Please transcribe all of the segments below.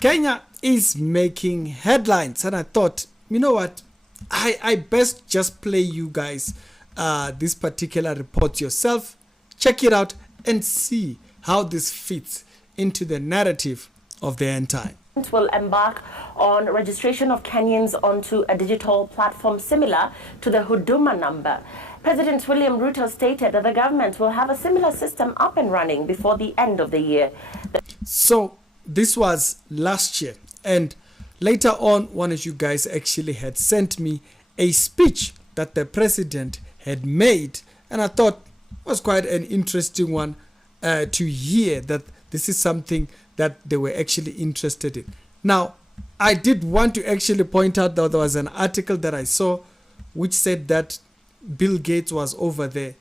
Kenya is making headlines, and I thought, you know what, I best just play you guys this particular report yourself. Check it out and see how this fits into the narrative of the end time. Will embark on registration of Kenyans onto a digital platform similar to the Huduma number. President William Ruto stated that the government will have a similar system up and running before the end of the year. So this was last year, and later on, one of you guys actually had sent me a speech that the president had made, and I thought it was quite an interesting one to hear that this is something that they were actually interested in. Now, I did want to actually point out that there was an article that I saw which said that Bill Gates was over there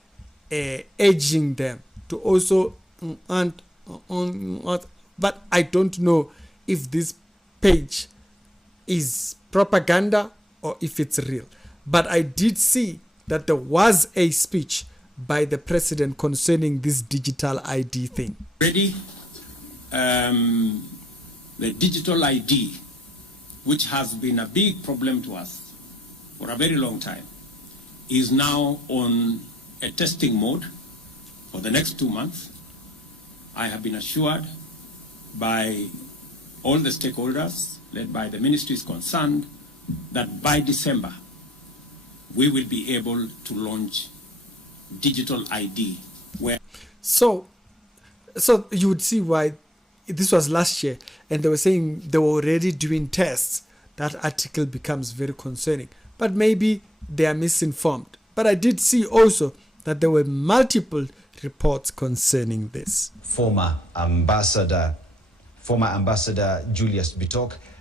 urging them to also but I don't know if this page is propaganda or if it's real. But I did see that there was a speech by the president concerning this digital ID thing. Ready? The digital ID, which has been a big problem to us for a very long time, is now on a testing mode for the next 2 months. I have been assured by all the stakeholders, led by the ministries concerned, that by December, we will be able to launch digital ID. So you would see why this was last year, and they were saying they were already doing tests. That article becomes very concerning, but maybe they are misinformed. But I did see also that there were multiple reports concerning this. Former Ambassador Julius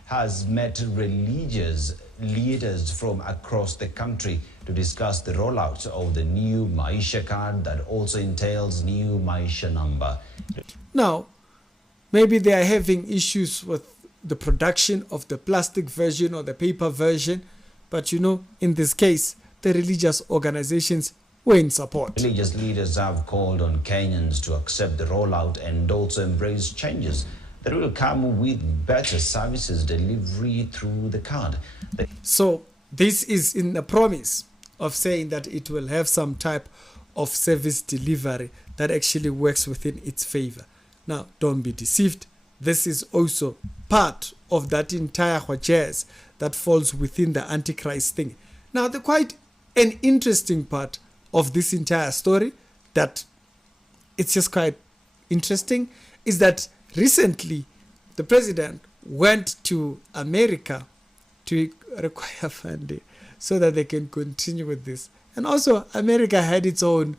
has met religious leaders from across the country to discuss the rollout of the new Maisha card that also entails new Maisha number. Now, maybe they are having issues with the production of the plastic version or the paper version, but you know, in this case, the religious organizations were in support. Religious leaders have called on Kenyans to accept the rollout and also embrace changes that will come with better services delivery through the card. So this is in the promise of saying that it will have some type of service delivery that actually works within its favor. Now, don't be deceived. This is also part of that entire jazz that falls within the Antichrist thing. Now, the quite an interesting part of this entire story that it's just quite interesting is that recently the president went to America to require funding so that they can continue with this. And also America had its own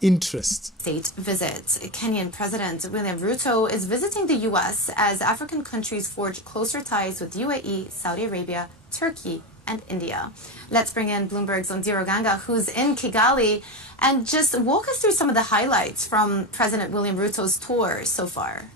interest. State visits. Kenyan President William Ruto is visiting the U.S. as African countries forge closer ties with UAE, Saudi Arabia, Turkey, and India. Let's bring in Bloomberg's Ondiro Ganga, who's in Kigali, and just walk us through some of the highlights from President William Ruto's tour so far.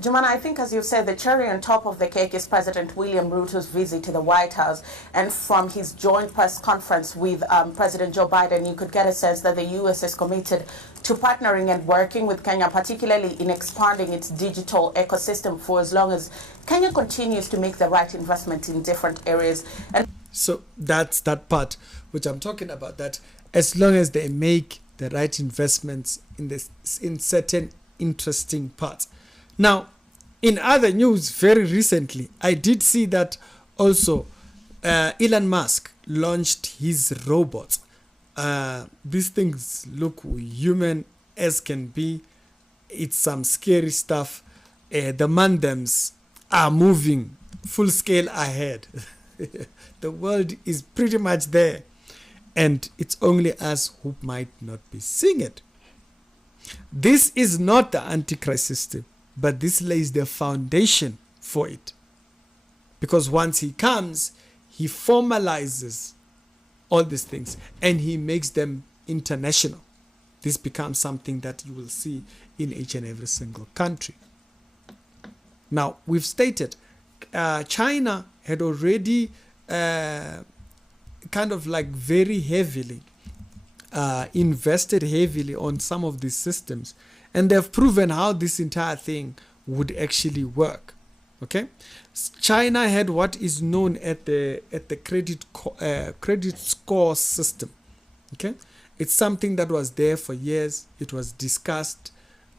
Jumana, I think, as you said, the cherry on top of the cake is President William Ruto's visit to the White House. And from his joint press conference with President Joe Biden, you could get a sense that the U.S. is committed to partnering and working with Kenya, particularly in expanding its digital ecosystem for as long as Kenya continues to make the right investment in different areas. And so that's that part which I'm talking about, that as long as they make the right investments in certain interesting parts. Now, in other news, very recently, I did see that also Elon Musk launched his robots. These things look human as can be. It's some scary stuff. The mandems are moving full scale ahead. The world is pretty much there. And it's only us who might not be seeing it. This is not the Antichrist system, but this lays the foundation for it. Because once he comes, he formalizes all these things and he makes them international. This becomes something that you will see in each and every single country. Now, we've stated China had already kind of like very heavily invested heavily on some of these systems. And they've proven how this entire thing would actually work. Okay, China had what is known at the credit score system. Okay, it's something that was there for years. It was discussed.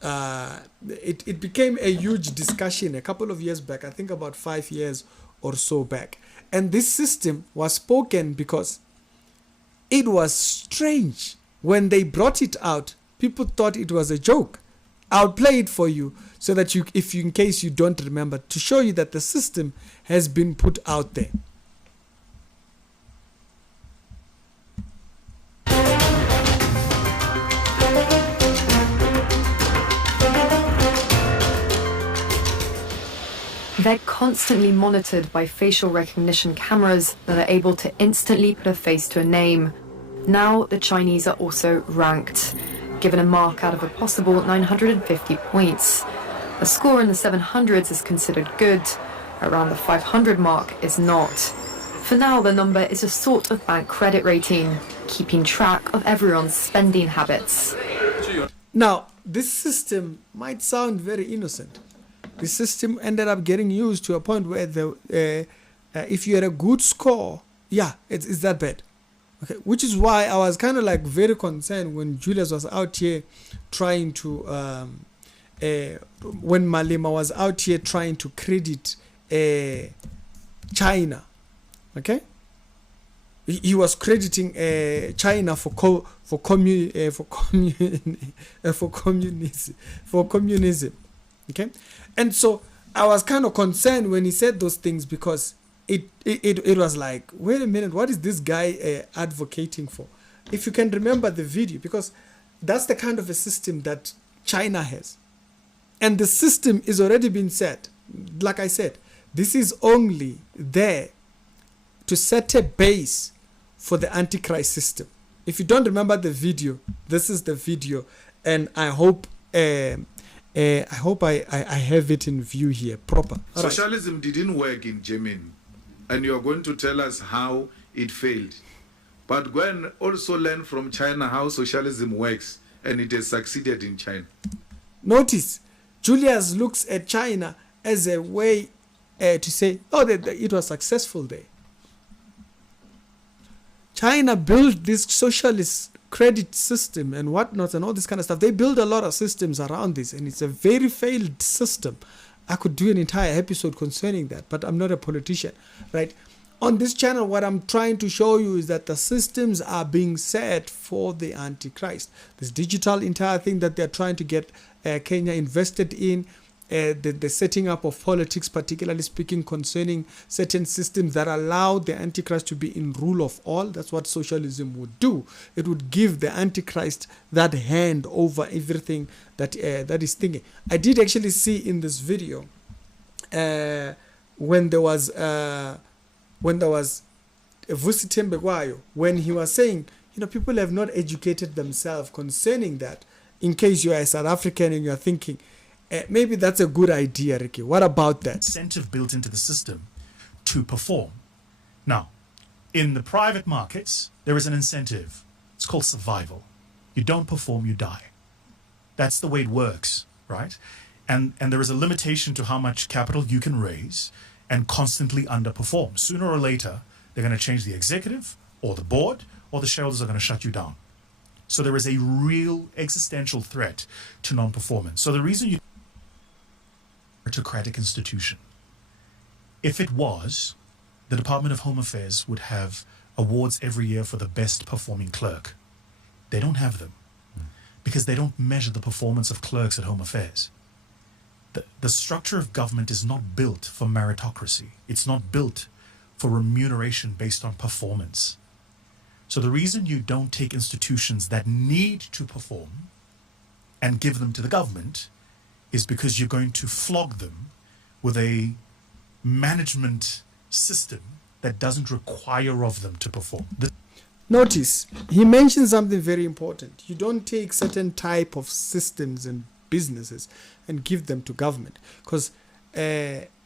It became a huge discussion a couple of years back. I think about 5 years or so back. And this system was spoken because it was strange when they brought it out. People thought it was a joke. I'll play it for you so that in case you don't remember, to show you that the system has been put out there. They're constantly monitored by facial recognition cameras that are able to instantly put a face to a name. Now the Chinese are also ranked, given a mark out of a possible 950 points. A score in the 700s is considered good. Around the 500 mark is not. For now, the number is a sort of bank credit rating, keeping track of everyone's spending habits. Now, this system might sound very innocent. The system ended up getting used to a point where if you had a good score, it's that bad. Okay, which is why I was kind of like very concerned when Julius was out here trying to, when Malema was out here trying to credit China. Okay, he was crediting China for communism. Okay, and so I was kind of concerned when he said those things, because it was like, wait a minute, what is this guy advocating for? If you can remember the video, because that's the kind of a system that China has. And the system is already been set. Like I said, this is only there to set a base for the Antichrist system. If you don't remember the video, this is the video, and I hope I have it in view here proper. All Socialism right. didn't work in Germany, and you are going to tell us how it failed. But go and also learn from China how socialism works, and it has succeeded in China. Notice, Julius looks at China as a way to say, it was successful there. China built this socialist credit system and whatnot and all this kind of stuff. They build a lot of systems around this, and it's a very failed system. I could do an entire episode concerning that, but I'm not a politician, right? On this channel, what I'm trying to show you is that the systems are being set for the Antichrist. This digital entire thing that they're trying to get Kenya invested in, the setting up of politics, particularly speaking concerning certain systems that allow the Antichrist to be in rule of all. That's what socialism would do. It would give the Antichrist that hand over everything that is thinking. I did actually see in this video when there was Vusi Tembegwayo, when he was saying, people have not educated themselves concerning that. In case you are a South African and you are thinking, maybe that's a good idea, Ricky. What about that? Incentive built into the system to perform. Now, in the private markets, there is an incentive. It's called survival. You don't perform, you die. That's the way it works, right? And there is a limitation to how much capital you can raise and constantly underperform. Sooner or later, they're going to change the executive or the board, or the shareholders are going to shut you down. So there is a real existential threat to non-performance. So the reason you autocratic institution. If it was, the Department of Home Affairs would have awards every year for the best performing clerk. They don't have them because they don't measure the performance of clerks at Home Affairs. The structure of government is not built for meritocracy. It's not built for remuneration based on performance. So the reason you don't take institutions that need to perform and give them to the government is because you're going to flog them with a management system that doesn't require of them to perform. Notice, he mentioned something very important. You don't take certain type of systems and businesses and give them to government, because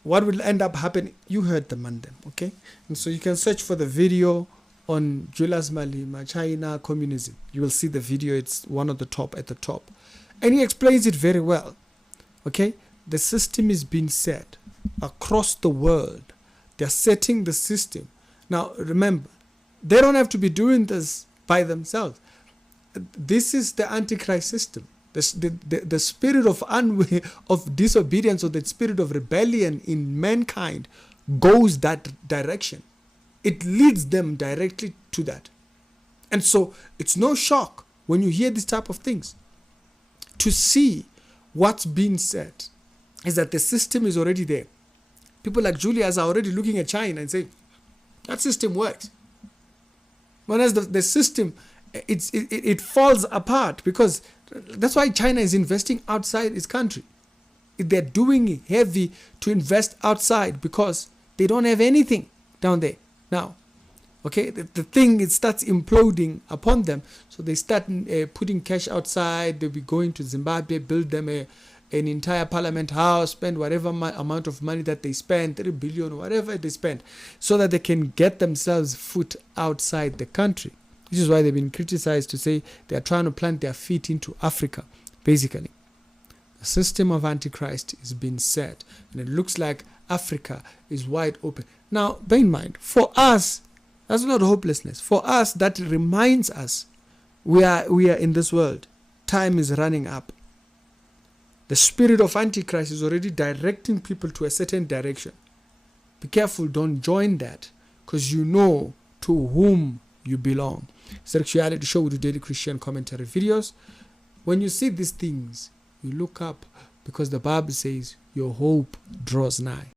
what will end up happening, you heard the mandem, okay? And so you can search for the video on Julius Malema, China, communism. You will see the video, it's one of the top at the top. And he explains it very well. Okay, the system is being set across the world. They're setting the system. Now, remember, they don't have to be doing this by themselves. This is the Antichrist system. The spirit of disobedience, or the spirit of rebellion in mankind goes that direction. It leads them directly to that. And so it's no shock when you hear these type of things. To see what's being said is that the system is already there. People like Julius are already looking at China and saying, that system works. Whereas the system, it falls apart, because that's why China is investing outside its country. They're doing heavy to invest outside because they don't have anything down there now. Okay, the thing, it starts imploding upon them. So they start putting cash outside. They'll be going to Zimbabwe, build them an entire parliament house, spend whatever amount of money that they spend, 3 billion or whatever they spend, so that they can get themselves foot outside the country. This is why they've been criticized to say they are trying to plant their feet into Africa, basically. The system of Antichrist is being set, and it looks like Africa is wide open. Now, bear in mind, for us, that's not hopelessness. For us, that reminds us we are in this world. Time is running up. The spirit of Antichrist is already directing people to a certain direction. Be careful, don't join that, because you know to whom you belong. It's the Reality Show with the daily Christian commentary videos. When you see these things, you look up, because the Bible says your hope draws nigh.